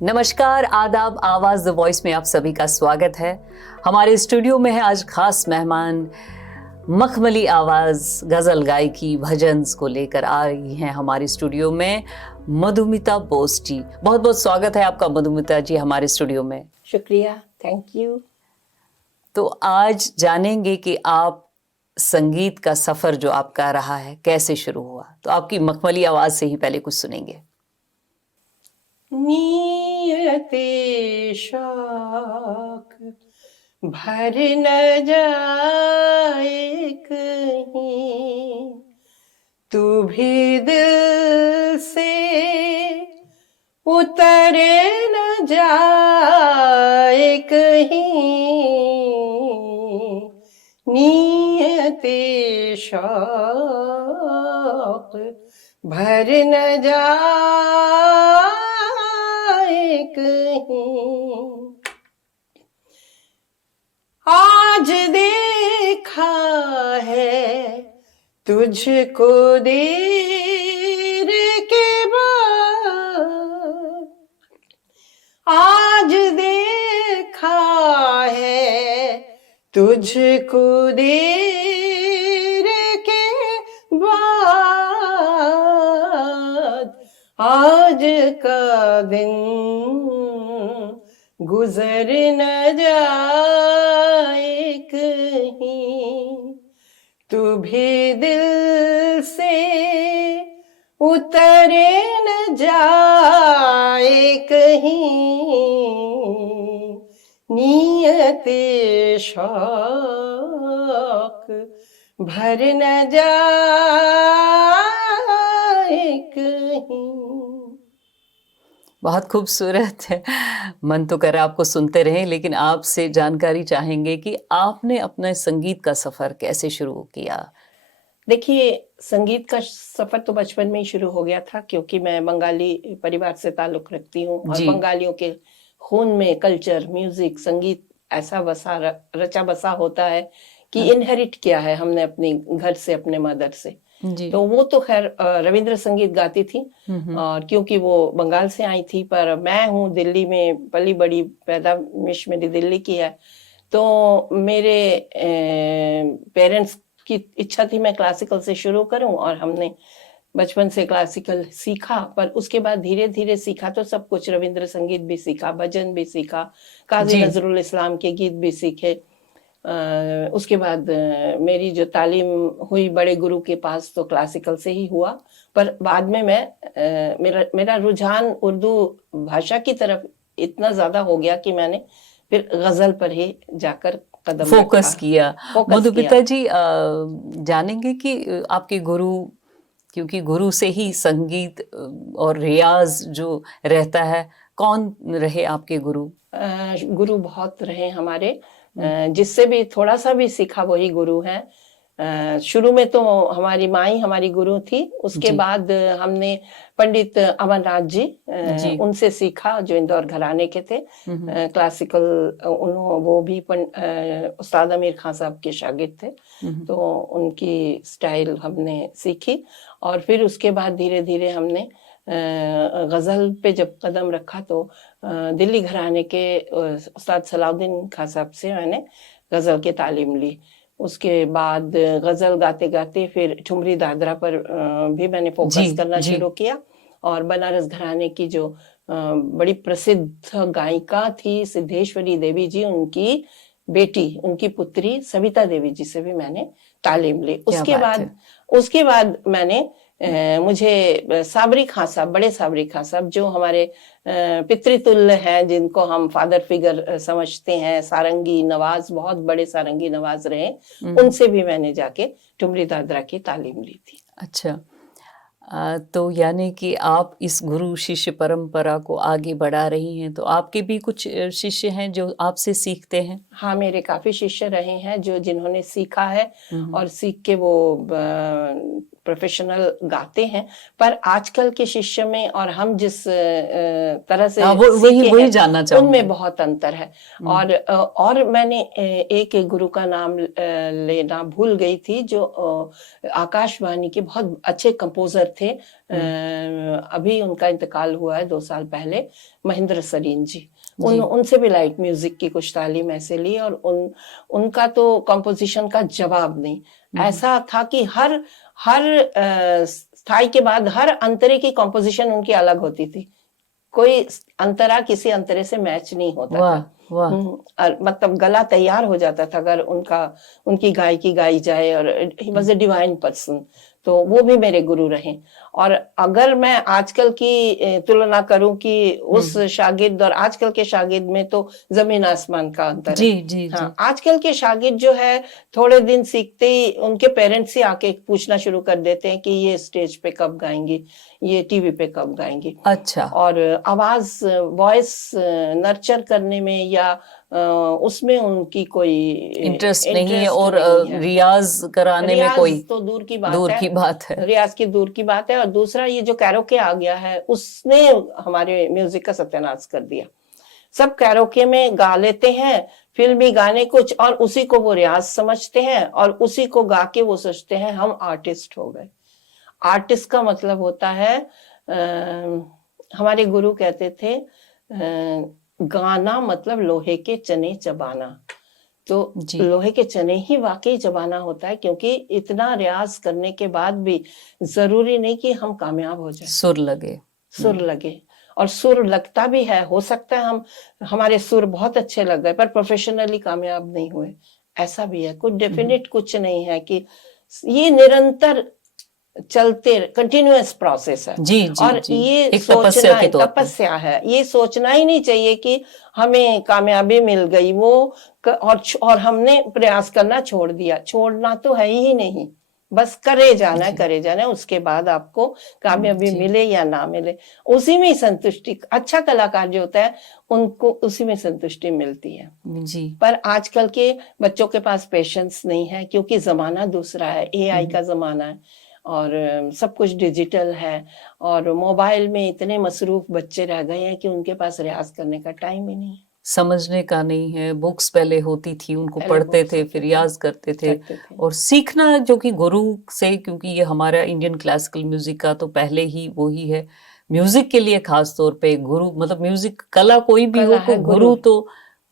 नमस्कार, आदाब, आवाज़ द वॉइस में आप सभी का स्वागत है। हमारे स्टूडियो में है आज खास मेहमान, मखमली आवाज़, गज़ल गायकी, भजन्स को लेकर आ रही हैं हमारे स्टूडियो में मधुमिता बोस जी। बहुत बहुत स्वागत है आपका मधुमिता जी हमारे स्टूडियो में। शुक्रिया, थैंक यू। तो आज जानेंगे कि आप संगीत का सफ़र जो आपका रहा है कैसे शुरू हुआ। तो आपकी मखमली आवाज़ से ही पहले कुछ सुनेंगे। नियते शौक भर न जाए कहीं, तू भी दिल से उतरे न जाए कहीं। नियते शौक भर न जाए कहीं, आज देखा है तुझको देर के बाद, आज देखा है तुझको देर के बाद, आज का दिन गुजर न जाए कहीं, तू भी दिल से उतरे न जाए कहीं। नियते शौक भर न जाए कहीं। बहुत खूबसूरत है। मन तो कर रहा आपको सुनते रहें, लेकिन आपसे जानकारी चाहेंगे कि आपने अपने संगीत का सफ़र कैसे शुरू किया। देखिए, संगीत का सफ़र तो बचपन में ही शुरू हो गया था, क्योंकि मैं बंगाली परिवार से ताल्लुक़ रखती हूँ और बंगालियों के खून में कल्चर, म्यूज़िक, संगीत ऐसा बसा रचा बसा होता है कि इनहेरिट किया है हमने अपने घर से, अपने मदर से। तो वो तो खैर रविंद्र संगीत गाती थी, और क्योंकि वो बंगाल से आई थी, पर मैं हूँ दिल्ली में पली बड़ी, पैदाइश मेरी दिल्ली की है। तो मेरे पेरेंट्स की इच्छा थी मैं क्लासिकल से शुरू करूं, और हमने बचपन से क्लासिकल सीखा, पर उसके बाद धीरे धीरे सीखा तो सब कुछ, रविंद्र संगीत भी सीखा, भजन भी सीखा, काजी नजरुल इस्लाम के गीत भी सीखे। उसके बाद मेरी जो तालीम हुई बड़े गुरु के पास, तो क्लासिकल से ही हुआ, पर बाद में मैं मेरा रुझान उर्दू भाषा की तरफ इतना ज्यादा हो गया कि मैंने फिर गजल पर ही जाकर कदम फोकस किया। मधुमिता जी, जानेंगे कि आपके गुरु, क्योंकि गुरु से ही संगीत और रियाज जो रहता है, कौन रहे आपके गुरु? गुरु बहुत रहे हमारे, जिससे भी थोड़ा सा भी सीखा वही गुरु हैं। शुरू में तो हमारी माँ ही हमारी गुरु थी, उसके बाद हमने पंडित अमरनाथ जी उनसे सीखा, जो इंदौर घराने के थे, क्लासिकल। वो भी उस्ताद आमिर खान साहब के शागिर्द थे, तो उनकी स्टाइल हमने सीखी। और फिर उसके बाद धीरे धीरे हमने गज़ल पे जब कदम रखा, तो दिल्ली घराने के उस्ताद सलाउद्दीन खान साहब से मैंने गज़ल की तालीम ली। उसके बाद गज़ल गाते गाते फिर ठुमरी दादरा पर भी मैंने फोकस करना शुरू किया, और बनारस घराने की जो बड़ी प्रसिद्ध गायिका थी सिद्धेश्वरी देवी जी, उनकी बेटी, उनकी पुत्री सविता देवी जी से भी मैंने तालीम ली। उसके बाद मैंने मुझे साबरी खां साहब, बड़े साबरी खां साहब, जो हमारे पितृतुल्य हैं, जिनको हम फादर फिगर समझते हैं, सारंगी नवाज, बहुत बड़े सारंगी नवाज रहे, उनसे भी मैंने जाके ठुमरी दादरा की तालीम ली थी। अच्छा, तो यानी कि आप इस गुरु शिष्य परंपरा को आगे बढ़ा रही हैं, तो आपके भी कुछ शिष्य हैं जो आपसे सीखते हैं? हाँ, मेरे काफी शिष्य रहे हैं जिन्होंने सीखा है, और सीख के वो प्रोफेशनल गाते हैं, पर आजकल के शिष्य में और हम जिस तरह से वही जानना चाहूंगी, उनमें बहुत अंतर है। और मैंने एक गुरु का नाम लेना भूल गई थी, जो आकाशवाणी के बहुत अच्छे कंपोजर थे, अभी उनका इंतकाल हुआ है 2 साल पहले, महेंद्र सरीन जी। उनसे भी लाइट म्यूजिक की कुछ तालीम ऐसे ली, और उनका तो कंपोजिशन का जवाब नहीं। ऐसा था कि हर स्थाई के बाद हर अंतरे की कंपोजिशन उनकी अलग होती थी, कोई अंतरा किसी अंतरे से मैच नहीं होता था। और मतलब गला तैयार हो जाता था अगर उनकी गायकी गाई जाए, और he was a divine person. तो वो भी मेरे गुरु रहे। और अगर मैं आजकल की तुलना करूं कि उस शागिर्द और आजकल के शागिर्द में, तो जमीन आसमान का अंतर है। जी। आजकल के शागिर्द जो है, थोड़े दिन सीखते ही उनके पेरेंट्स ही आके पूछना शुरू कर देते हैं कि ये स्टेज पे कब गाएंगी, ये टीवी पे कब गाएंगी। अच्छा। और आवाज, वॉइस नर्चर करने में या उसमें उनकी कोई इंटरेस्ट नहीं है, और रियाज कराने में कोई तो दूर की बात है। रियाज की दूर की बात है। और दूसरा, ये जो कैरोके आ गया है, उसने हमारे म्यूजिक का सत्यानाश कर दिया। सब कैरोके में गा लेते हैं फिल्मी गाने कुछ, और उसी को वो रियाज समझते हैं, और उसी को गा के वो सोचते हैं हम आर्टिस्ट हो गए। आर्टिस्ट का मतलब होता है, हमारे गुरु कहते थे, गाना मतलब लोहे के चने चबाना। तो लोहे के चने ही वाकई चबाना होता है, क्योंकि इतना रियाज करने के बाद भी जरूरी नहीं कि हम कामयाब हो जाए, सुर लगे। और सुर लगता भी है, हो सकता है हमारे सुर बहुत अच्छे लग गए पर प्रोफेशनली कामयाब नहीं हुए, ऐसा भी है। कुछ डेफिनेट कुछ नहीं है, कि ये निरंतर चलते कंटिन्यूअस प्रोसेस है। जी, और जी, ये एक सोचना तपस्या है। ये सोचना ही नहीं चाहिए कि हमें कामयाबी मिल गई, वो और हमने प्रयास करना छोड़ दिया। छोड़ना तो है ही नहीं, बस करे जाना है। उसके बाद आपको कामयाबी मिले या ना मिले, उसी में ही संतुष्टि। अच्छा कलाकार जो होता है, उनको उसी में संतुष्टि मिलती है जी। पर आजकल के बच्चों के पास पेशेंस नहीं है, क्योंकि जमाना दूसरा है, एआई का जमाना है, और सब कुछ डिजिटल है, और मोबाइल में इतने मसरूफ बच्चे रह गए हैं कि उनके पास रियाज करने का टाइम ही नहीं है, समझने का नहीं है। बुक्स पहले होती थी, उनको पढ़ते थे, फिर रियाज करते थे। और सीखना जो कि गुरु से, क्योंकि ये हमारा इंडियन क्लासिकल म्यूजिक का तो पहले ही वो ही है। म्यूजिक के लिए खास तौर पे गुरु, मतलब म्यूजिक कला कोई भी हो, को गुरु तो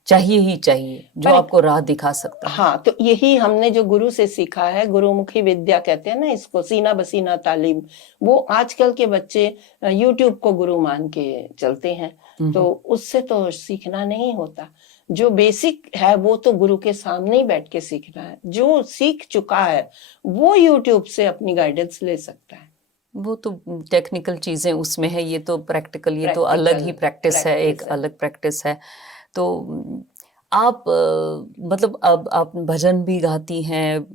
चाहिए ही चाहिए, जो आपको राह दिखा सकता है। हाँ, तो यही हमने जो गुरु से सीखा है, गुरुमुखी विद्या कहते हैं ना इसको, सीना बसीना तालीम। वो आजकल के बच्चे यूट्यूब को गुरु मान के चलते हैं, तो उससे तो सीखना नहीं होता। जो बेसिक है वो तो गुरु के सामने ही बैठ के सीखना है। जो सीख चुका है वो यूट्यूब से अपनी गाइडेंस ले सकता है। वो तो टेक्निकल चीजें उसमें है, ये तो प्रैक्टिकल, ये तो अलग ही प्रैक्टिस है, एक अलग प्रैक्टिस है। तो आप मतलब अब आप भजन भी गाती हैं,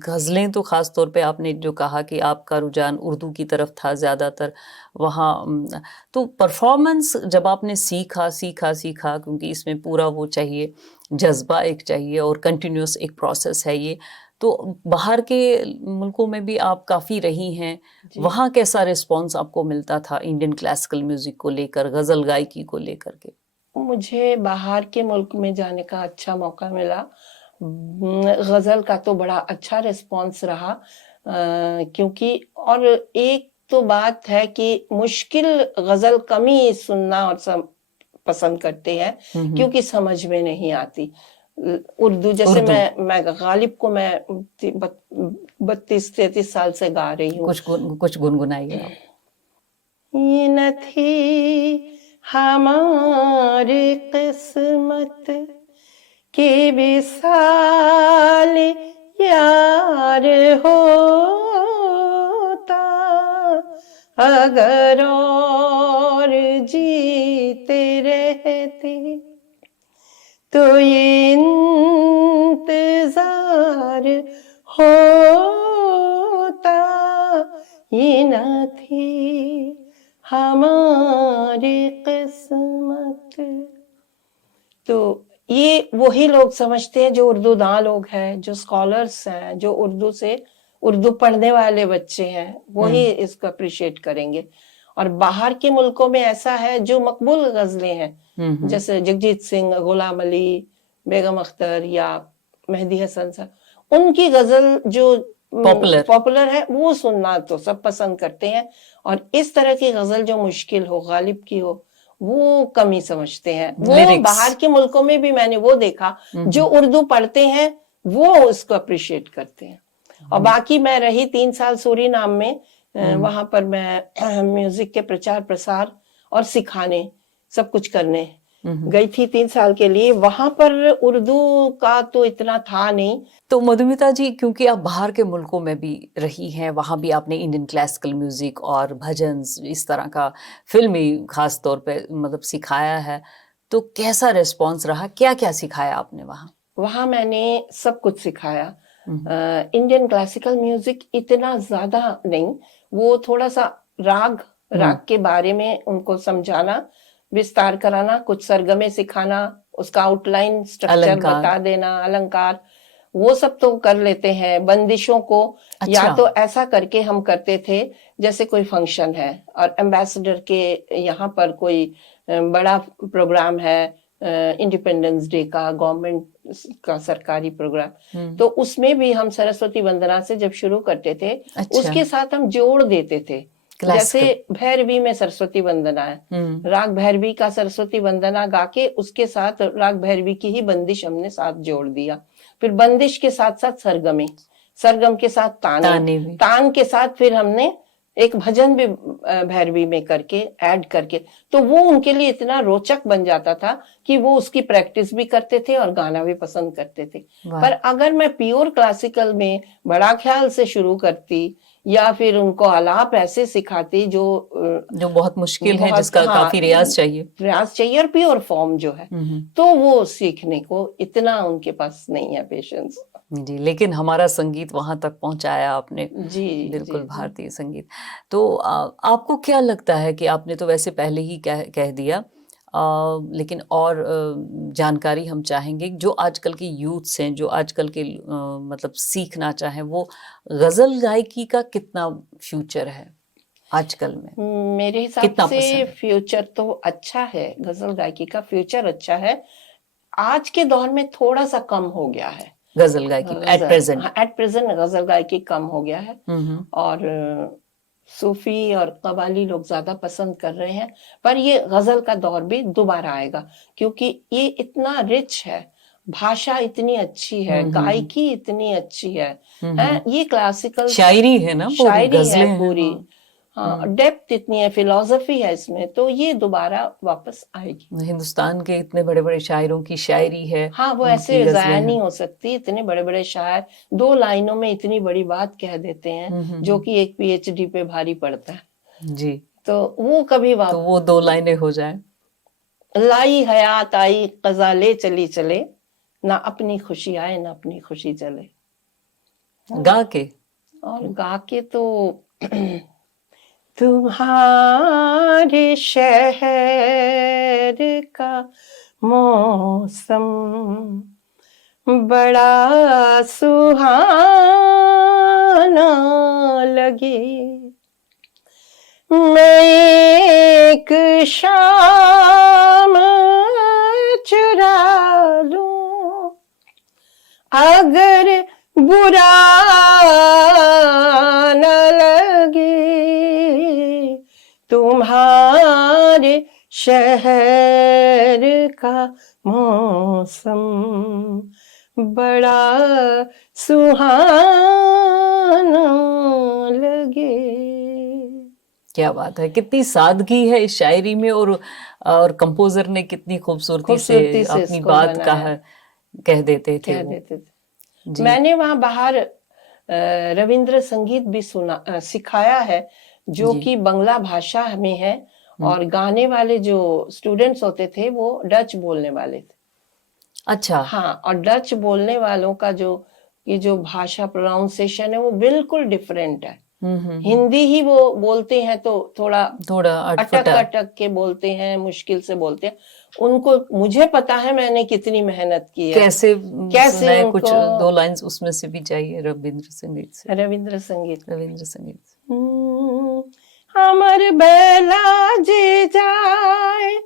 गज़लें तो ख़ास तौर पे आपने जो कहा कि आपका रुझान उर्दू की तरफ था ज़्यादातर, वहाँ तो परफॉर्मेंस जब आपने सीखा, क्योंकि इसमें पूरा वो चाहिए, जज्बा एक चाहिए, और कंटिन्यूस एक प्रोसेस है ये। तो बाहर के मुल्कों में भी आप काफ़ी रही हैं, वहाँ कैसा रिस्पॉन्स आपको मिलता था इंडियन क्लासिकल म्यूज़िक को लेकर, गज़ल गायकी को लेकर के? मुझे बाहर के मुल्क में जाने का अच्छा मौका मिला। गजल का तो बड़ा अच्छा रिस्पॉन्स रहा, क्योंकि और एक तो बात है कि मुश्किल गजल कम ही सुनना और पसंद करते हैं, क्योंकि समझ में नहीं आती। उर्दू जैसे मैं गालिब को मैं 32-33 साल से गा रही हूँ। कुछ गुनगुनाइए आप। ये न थी हमारी किस्मत के विसाल यार होता, अगर और जीते रहते तो ये इंतजार होता। ये न थी हमारी किस्मत। तो ये वही लोग समझते हैं जो उर्दूदां लोग हैं, जो स्कॉलर्स हैं, जो उर्दू से उर्दू पढ़ने वाले बच्चे हैं वो ही इसको अप्रिशिएट करेंगे। और बाहर के मुल्कों में ऐसा है जो मकबूल गजलें हैं, जैसे जगजीत सिंह, गुलाम अली, बेगम अख्तर या मेहदी हसन साहब, उनकी गजल जो पॉपुलर है वो सुनना तो सब पसंद करते हैं। और इस तरह की गजल जो मुश्किल हो, गालिब की हो, वो कम ही समझते हैं। वो बाहर के मुल्कों में भी मैंने वो देखा, जो उर्दू पढ़ते हैं वो उसको अप्रिशिएट करते हैं। और बाकी मैं रही 3 साल सूरीनाम में, वहां पर मैं म्यूजिक के प्रचार प्रसार और सिखाने सब कुछ करने गई थी 3 साल के लिए। वहां पर उर्दू का तो इतना था नहीं। तो मधुमिता जी, क्योंकि आप बाहर के मुल्कों में भी रही हैं, वहाँ भी आपने इंडियन क्लासिकल म्यूजिक और भजन इस तरह का फिल्मी खास तौर पे मतलब सिखाया है, तो कैसा रिस्पॉन्स रहा? क्या क्या सिखाया आपने वहाँ? वहाँ मैंने सब कुछ सिखाया। इंडियन क्लासिकल म्यूजिक इतना ज्यादा नहीं, वो थोड़ा सा राग के बारे में उनको समझाना, विस्तार कराना, कुछ सरगमे सिखाना, उसका आउटलाइन स्ट्रक्चर बता देना, अलंकार, वो सब तो कर लेते हैं। बंदिशों को या तो ऐसा करके हम करते थे जैसे कोई फंक्शन है और एम्बेसडर के यहाँ पर कोई बड़ा प्रोग्राम है, इंडिपेंडेंस डे का, गवर्नमेंट का सरकारी प्रोग्राम, तो उसमें भी हम सरस्वती वंदना से जब शुरू करते थे, उसके साथ हम जोड़ देते थे। जैसे भैरवी में सरस्वती वंदना है, राग भैरवी का सरस्वती वंदना गा के उसके साथ राग भैरवी की ही बंदिश हमने साथ जोड़ दिया। फिर बंदिश के साथ साथ सरगमे, सरगम के साथ ताने, तान के साथ फिर हमने एक भजन भी भैरवी में करके ऐड करके, तो वो उनके लिए इतना रोचक बन जाता था कि वो उसकी प्रैक्टिस भी करते थे और गाना भी पसंद करते थे। पर अगर मैं प्योर क्लासिकल में बड़ा ख्याल से शुरू करती या फिर उनको आलाप ऐसे सिखाती जो बहुत मुश्किल है, जिसका काफी रियाज चाहिए और प्योर फॉर्म जो है, तो वो सीखने को इतना उनके पास नहीं है पेशेंस। जी, लेकिन हमारा संगीत वहां तक पहुंचाया आपने। जी, बिल्कुल, भारतीय संगीत। तो आपको क्या लगता है कि आपने तो वैसे पहले ही कह दिया, लेकिन और जानकारी हम चाहेंगे, जो आजकल के यूथ्स हैं, जो आजकल के मतलब सीखना चाहें, वो गजल गायकी का कितना फ्यूचर है आजकल में? मेरे हिसाब से फ्यूचर तो अच्छा है, गजल गायकी का फ्यूचर अच्छा है। आज के दौर में थोड़ा सा कम हो गया है गजल गायकी, एट प्रेजेंट गजल गायकी कम हो गया है, और सूफी और कवाली लोग ज्यादा पसंद कर रहे हैं। पर ये गजल का दौर भी दोबारा आएगा, क्योंकि ये इतना रिच है, भाषा इतनी अच्छी है, गायकी इतनी अच्छी है, ये क्लासिकल शायरी है ना, शायरी है पूरी, हाँ, डेप्थ इतनी है, फिलॉसफी है इसमें, तो ये दोबारा वापस आएगी। हिंदुस्तान के इतने बड़े बड़े शायरों की शायरी है, हाँ, वो ऐसे जाया नहीं हो सकती। इतने बड़े बड़े शायर 2 लाइनों में इतनी बड़ी बात कह देते हैं, जो कि एक PhD पे भारी पड़ता है। जी, तो वो कभी तो वो 2 लाइनें हो जाए, लाई हयात आई कज़ा ले चली चले, ना अपनी खुशी आए ना अपनी खुशी चले, गा के। और गा के तो तुम्हारे शहर का मौसम बड़ा सुहाना लगे, मैं एक शाम चुरा लूं, अगर बुरा न लगे, तुम्हारे शहर का मौसम बड़ा सुहाना लगे। क्या बात है, कितनी सादगी है इस शायरी में, और कंपोजर ने कितनी खूबसूरती से अपनी बात कह देते थे। मैंने वहां बाहर रविंद्र संगीत भी सिखाया है, जो कि बांग्ला भाषा में है, और गाने वाले जो स्टूडेंट्स होते थे वो डच बोलने वाले थे। अच्छा। हाँ, और डच बोलने वालों का जो ये जो भाषा प्रोनाउंसिएशन है वो बिल्कुल डिफरेंट है। हिंदी ही वो बोलते हैं तो थोड़ा अटक अटफटा अटक के बोलते हैं, मुश्किल से बोलते हैं। उनको मुझे पता है मैंने कितनी मेहनत की है। कैसे सुनाए कुछ उनको 2 लाइंस उसमें से भी चाहिए रविंद्र संगीत से। रविंद्र संगीत हमारे बेला जे जाए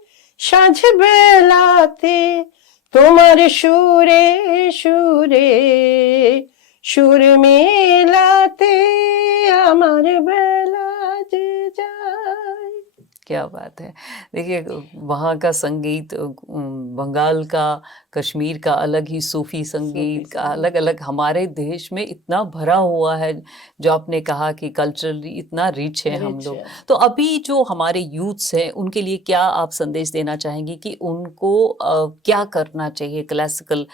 साँझ बेलाते তোমার সুরে সুরে সুर মেলাতে আমার বেলা যে যায়। क्या बात है। देखिए वहाँ का संगीत, बंगाल का, कश्मीर का अलग ही सूफी संगीत का अलग अलग, हमारे देश में इतना भरा हुआ है जो आपने कहा कि कल्चरली इतना रिच है हम लोग। तो अभी जो हमारे यूथ्स हैं उनके लिए क्या आप संदेश देना चाहेंगे कि उनको क्या करना चाहिए क्लासिकल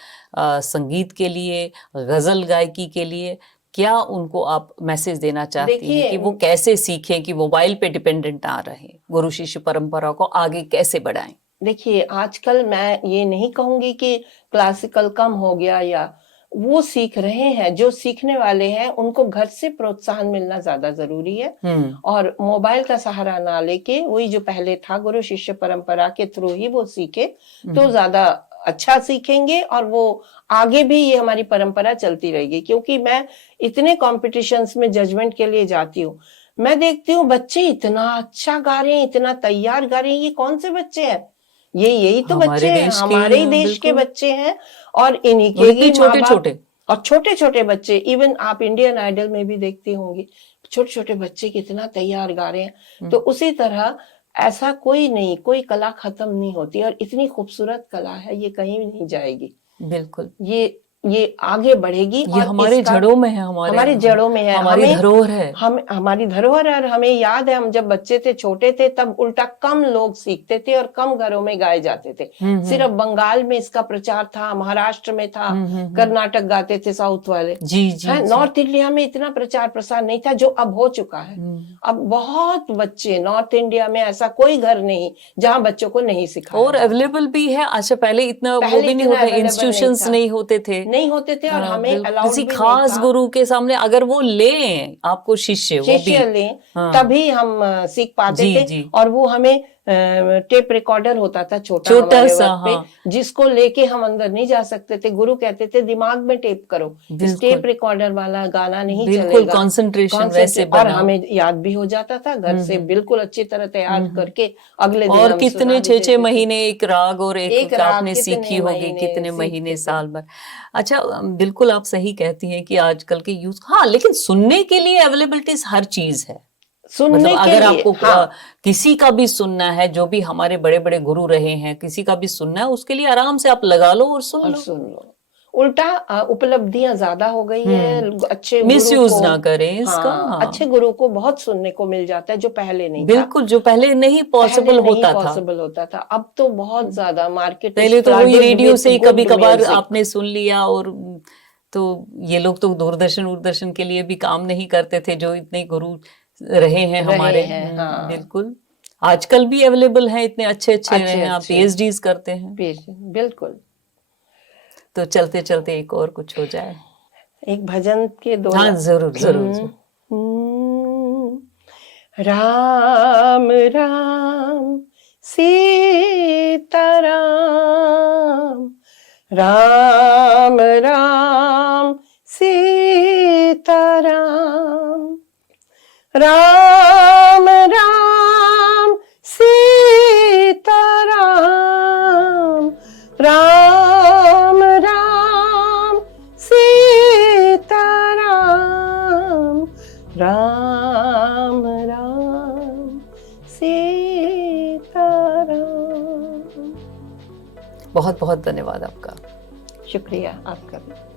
संगीत के लिए, गज़ल गायकी के लिए? क्या उनको आप मैसेज देना चाहती हैं कि वो कैसे सीखें कि मोबाइल पे डिपेंडेंट ना रहें, गुरु शिष्य परंपरा को आगे कैसे बढ़ाएं? देखिए आजकल मैं ये नहीं कहूंगी कि क्लासिकल कम हो गया, या वो सीख रहे हैं, जो सीखने वाले हैं उनको घर से प्रोत्साहन मिलना ज्यादा जरूरी है। और मोबाइल का सहारा ना लेके वही जो पहले था गुरु शिष्य परंपरा के थ्रू ही वो सीखे तो ज्यादा अच्छा सीखेंगे, और वो आगे भी ये हमारी परंपरा चलती रहेगी। क्योंकि मैं इतने कॉम्पिटिशन्स में जजमेंट के लिए जाती हूँ, मैं देखती हूँ बच्चे इतना अच्छा गा रहे हैं, इतना तैयार गा रहे हैं। ये कौन से बच्चे हैं? यही तो बच्चे हैं, हमारे ही देश के बच्चे हैं। और इन्हीं के ही छोटे छोटे और छोटे छोटे बच्चे, इवन आप इंडियन आइडल में भी देखती होंगी, छोटे छोटे बच्चे कितना तैयार गा रहे हैं। तो उसी तरह ऐसा कोई नहीं, कोई कला खत्म नहीं होती, और इतनी खूबसूरत कला है, ये कहीं भी नहीं जाएगी। बिल्कुल, ये आगे बढ़ेगी। ये हमारे जड़ों में है, हमारी जड़ों में है, हमारी धरोहर है, हमारी धरोहर है। और हमें याद है, हम जब बच्चे थे, छोटे थे, तब उल्टा कम लोग सीखते थे और कम घरों में गाए जाते थे। सिर्फ बंगाल में इसका प्रचार था, महाराष्ट्र में था, कर्नाटक गाते थे साउथ वाले, नॉर्थ इंडिया में इतना प्रचार प्रसार नहीं था, जो अब हो चुका है। अब बहुत बच्चे, नॉर्थ इंडिया में ऐसा कोई घर नहीं जहाँ बच्चों को नहीं सिखाया, और अवेलेबल भी है। अच्छा, पहले इतना वो भी नहीं होता, इंस्टीट्यूशंस नहीं होते थे, और हमें किसी खास गुरु के सामने अगर वो लें आपको शिष्य लें, तभी हम सीख पाते थे। और वो हमें टेप रिकॉर्डर होता था छोटा सा, पे, जिसको लेके हम अंदर नहीं जा सकते थे। गुरु कहते थे दिमाग में टेप करो, टेप रिकॉर्डर वाला गाना नहीं चलेगा, कंसंट्रेशन वैसे और हमें याद भी हो जाता था घर से बिल्कुल अच्छी तरह तैयार करके अगले दिन। और कितने 6 महीने एक राग और एक आपने सीखी होगी, कितने महीने, साल भर। अच्छा, बिल्कुल आप सही कहती हैं कि आजकल के यूथ, हाँ, लेकिन सुनने के लिए अवेलेबिलिटीज हर चीज है। सुनने के अगर लिए, आपको किसी का भी सुनना है, जो भी हमारे बड़े बड़े गुरु रहे हैं, किसी का भी सुनना है, उसके लिए आराम से आप लगा लो और सुन लो। उल्टा उपलब्धियां ज्यादा हो गई है, अच्छे मिसयूज ना करें इसका। अच्छे गुरु को बहुत सुनने को मिल जाता है, जो पहले नहीं बिल्कुल, जो पहले नहीं पॉसिबल होता था। अब तो बहुत ज्यादा मार्केट, पहले तो वही रेडियो से ही कभी कभार आपने सुन लिया। और तो ये लोग तो दूरदर्शन के लिए भी काम नहीं करते थे, जो इतने गुरु रहे हैं हमारे। बिल्कुल, आजकल भी अवेलेबल हैं, इतने अच्छे रहे हैं, आप PhDs करते हैं। बिल्कुल। तो चलते चलते एक और कुछ हो जाए, एक भजन के 2। हाँ, जरूर। राम राम सीता राम, राम राम सीता राम, राम राम सीता राम, राम राम सीता राम, राम राम सीता राम। बहुत बहुत धन्यवाद आपका। शुक्रिया आपका भी।